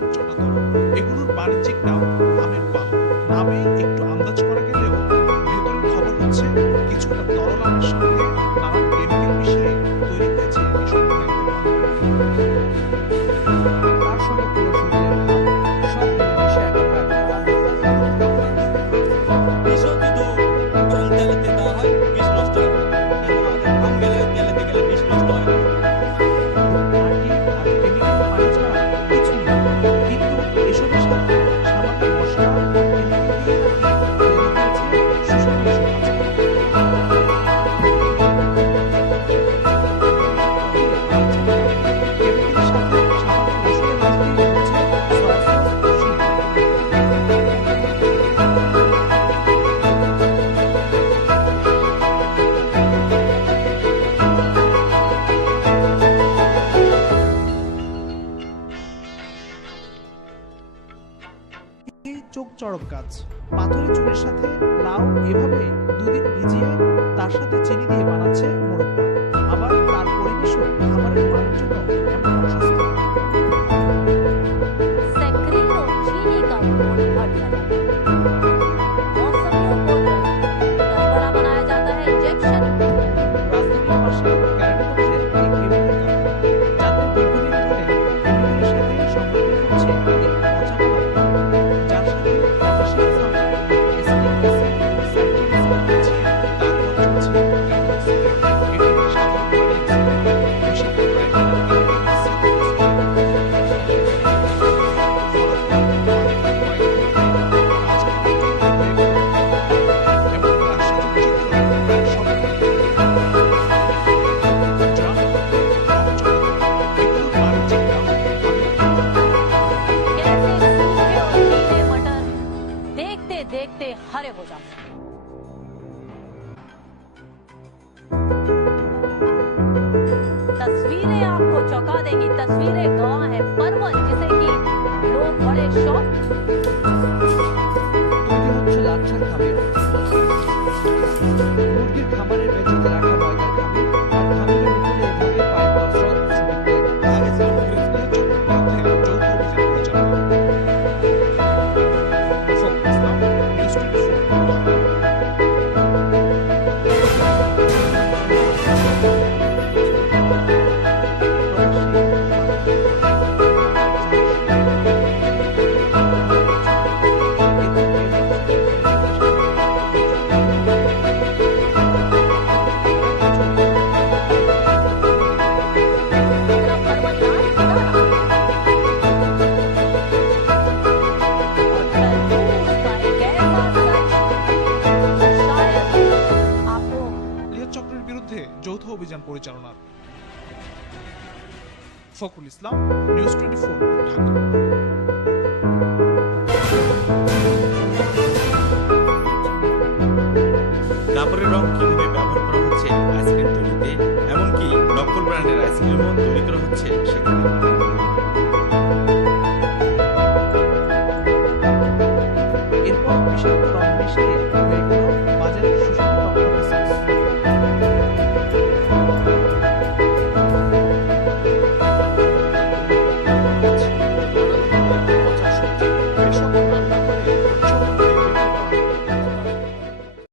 চমচটাতর। এগুলোর বাণিজ্যিক নাম আমের পাক। নামে একটু আন্দাজ করা গেলেও ভেতরের খবর হচ্ছে কিছুটা তরল আমের সঙ্গে নানান কেমিক্যাল মিশিয়ে তৈরি হয়েছে এসব তার সঙ্গে পুরো শরীরের ঘাম সব মিলেমিশে একাকার। বিষও যদি গরম তেলেতে দেওয়া হয় বিষ নষ্ট হয় না। যেমন আমাদের ঘাম গেলে তেলেতে গেলে বিষ নষ্ট হয় না। মাটি আর কেমিক্যাল পানি ছাড়া কিছুই না। কিন্তু এসবের সাথে সামান্য মশলা কেমিক্যাল দিয়ে তৈরি হয়েছে সুস্বাদু এসব আচার। কেমিক্যালের সাথে সামান্য রসুনের রস দিয়ে হচ্ছে সয়া সস ও শিল্প। এই চোখ চড়ক গাছ পাথরের চুলের সাথে লাউ এভাবে দুদিন ভিজিয়ে তার সাথে চিনি দিয়ে বানাচ্ছে মোরব্বা। আবার তার পরিবেশও খাবারের মানের জন্য এমন অস্বাস্থ্য। सैकड़ों चीनी का घोल भर जाता है। मौसमियों को बड़ा बनाया जाता है इंजेक्शन। রাজধানীর পাশে ক্যারানীগঞ্জের এই কেমিক্যাল কারখানা, যাতে দীর্ঘদিন ধরে কেমিক্যালের সাথে সংরক্ষণ হচ্ছে এই পচা খাবার, যার সাথে পটাশিয়াম সালফার, অ্যাসিটিক অ্যাসিড ও সাইট্রিক অ্যাসিড মিশিয়ে তারপর চলছে ক্যাটালক্স। এটি সাধারণ পানির বিষাক্ত নাইট্রোজেন कैसे सूखे और गीले मटर देखते देखते हरे हो जाते हैं। तस्वीरें आपको चौंका देंगी। तस्वीरें गवाह है परवल, जिसे कि लोग बड़े शौक তৈরি হচ্ছে লাচ্ছার খামির। মুরগির খামারের মেঝেতে রাখা ময়দার খামির আর খামিরের উপরে এভাবে পায়ে কসরত শ্রমিকদের। আগে ছিল বিরুদ্ধে যৌথ অভিযান পরিচালনা। ফোক ইসলাম, নিউজ 24। तेरा परवल लाल बना रहा। और तरबूज का एक ऐसा सच शायद आपको লিয়াদ চক্রের বিরুদ্ধে যৌথ অভিযান পরিচালনার। ফখরুল ইসলাম, নিউজ 24, ঢাকা। কাপড়ের রং কিভাবে ব্যবহার করা হচ্ছে আইসক্রিম তৈরিতে, এমনকি নকল ব্র্যান্ডের আইসক্রিমও তৈরি করা হচ্ছে সেখানে।